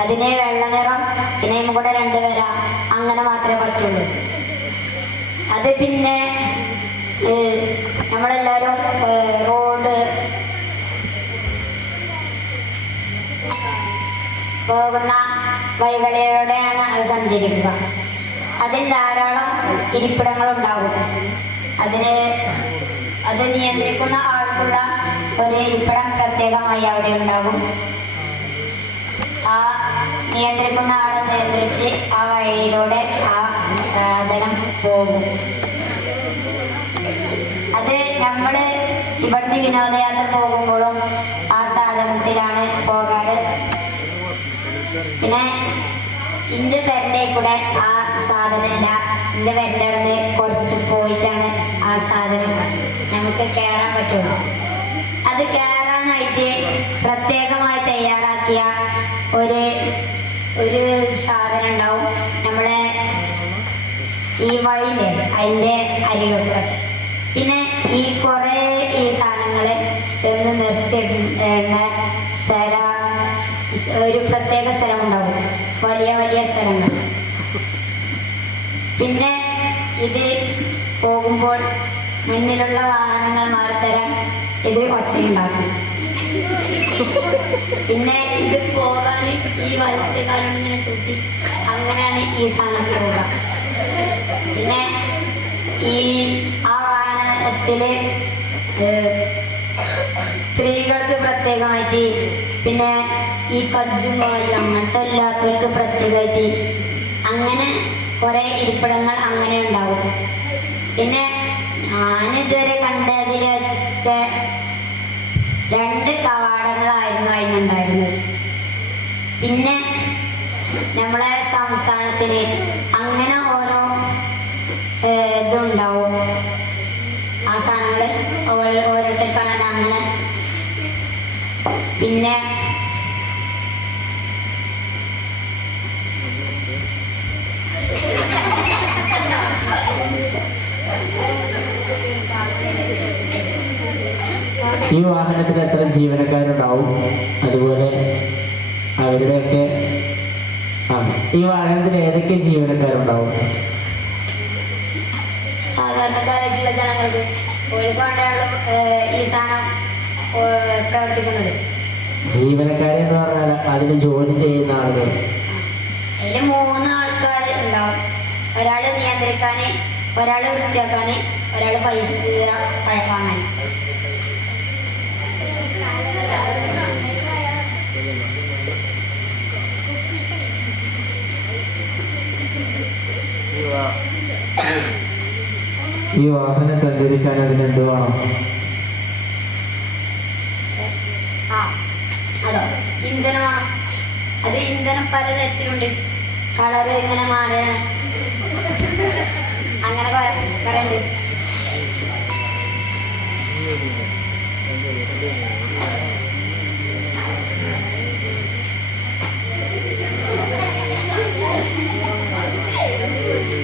അതിന് വെള്ള നിറം, പിന്നെ കൂടെ 2 വര, അങ്ങനെ മാത്രമേ പറ്റുള്ളൂ. അത് പിന്നെ നമ്മളെല്ലാവരും റോഡ് പോകുന്ന വഴികളിലൂടെയാണ് അത് സഞ്ചരിക്കുക. അതിൽ ധാരാളം ഇരിപ്പിടങ്ങളുണ്ടാകും. അത് നിയന്ത്രിക്കുന്ന ആൾക്കുള്ള ഒരു ഇരിപ്പിടം പ്രത്യേകമായി അവിടെ ഉണ്ടാകും. ആ നിയന്ത്രിക്കുന്ന ആളെ നിയന്ത്രിച്ച് ആ വഴിയിലൂടെ ആ സാധനം പോകും. അത് നമ്മൾ ഇവിടുന്ന് വിനോദയാത്ര പോകുമ്പോഴും ആ സാധനത്തിലാണ് പോകാറ്. പിന്നെ ഇന്റെ പെരൻ്റെ കൂടെ ആ സാധനമില്ല. ഇന്റെ പെരൻ്റെ അവിടെ കുറച്ച് പോയിട്ടാണ് ആ സാധനം നമുക്ക് കയറാൻ പറ്റുള്ളൂ. അത് കയറാനായിട്ട് പ്രത്യേകമായി തയ്യാറാക്കിയ ഒരു സാധനം ഉണ്ടാവും നമ്മളെ ഈ വഴിയിലെ അതിൻ്റെ അരികത്ത്. പിന്നെ ഈ കുറേ ഈ സാധനങ്ങൾ ചെന്ന് നിർത്തിയിടുന്ന ഒരു പ്രത്യേക സ്ഥലമുണ്ടാവും, വലിയ വലിയ സ്ഥലങ്ങൾ. പിന്നെ ഇത് പോകുമ്പോൾ മുന്നിലുള്ള വാഹനങ്ങൾ മാറിത്തരാൻ ഇത് ഒച്ചയുണ്ടാക്കും. പിന്നെ ഇത് പോകാൻ ഈ വലത്തെ കാലം ഇങ്ങനെ ചുറ്റി അങ്ങനെയാണ് ഈ സാധനം പോവുക. പിന്നെ ആ വാഹനത്തില് സ്ത്രീകൾക്ക് പ്രത്യേകമായിട്ട്, പിന്നെ ഈ കജ്ജും കാലും അങ്ങനത്തെ ഇല്ലാത്തവർക്ക് പ്രത്യേകമായിട്ട് അങ്ങനെ കുറേ ഇരിപ്പിടങ്ങൾ അങ്ങനെ ഉണ്ടാവും. പിന്നെ ഞാനിതുവരെ കണ്ടതിലൊക്കെ 2 കവാടങ്ങളായിരുന്നു അതിനുണ്ടായിരുന്നത്. പിന്നെ നമ്മളെ സംസ്ഥാനത്തിന് അങ്ങനെ ഓരോ ഇതുണ്ടാവും. ആ സാധനങ്ങൾ ഓരോരുത്തർക്ക് അങ്ങനെ. പിന്നെ ഈ വാഹനത്തിൽ എത്ര ജീവനക്കാരുണ്ടാവും, അതുപോലെ അവരുടെയൊക്കെ ഈ വാഹനത്തിൽ ഏതൊക്കെ ജീവനക്കാരുണ്ടാവും? സാധാരണക്കാരായിട്ടുള്ള ജനങ്ങൾക്ക് ഒരുപാട് ഈ സാധനം പ്രവർത്തിക്കുന്നത്. ജീവനക്കാരെന്ന് പറഞ്ഞാൽ അതിന് ജോലി ചെയ്യുന്ന ആളുകൾ. അതിൽ 3 ആൾക്കാർ ഉണ്ടാവും. ഒരാൾ നിയന്ത്രിക്കാൻ, ഒരാൾ വൃത്തിയാക്കാൻ, ഒരാൾ പൈസ വാങ്ങാൻ. ഈ വാഹനം സഞ്ചരിക്കാൻ അതിന് എന്ത് വേണം? അതോ ഇന്ധനം വേണം. അത് ഇന്ധനം പലതരത്തിലുണ്ട്. കളറ് ഇങ്ങനെ മാറുക, അങ്ങനെ പറയുന്നുണ്ട്.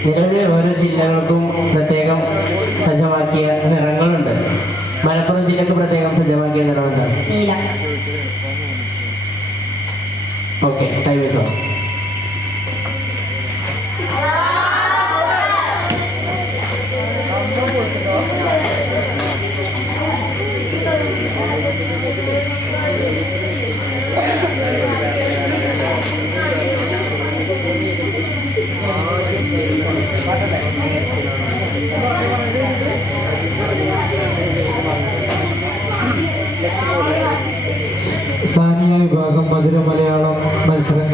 നിലവിലെ ഓരോ ജില്ലകൾക്കും പ്രത്യേകം സജ്ജമാക്കിയ നിറങ്ങളുണ്ട്. മലപ്പുറം ജില്ലക്ക് പ്രത്യേകം സജ്ജമാക്കിയ നിറമുണ്ട്. Okay, time is off. Sania വിഭാഗം മധുര മലയാളം മത്സരം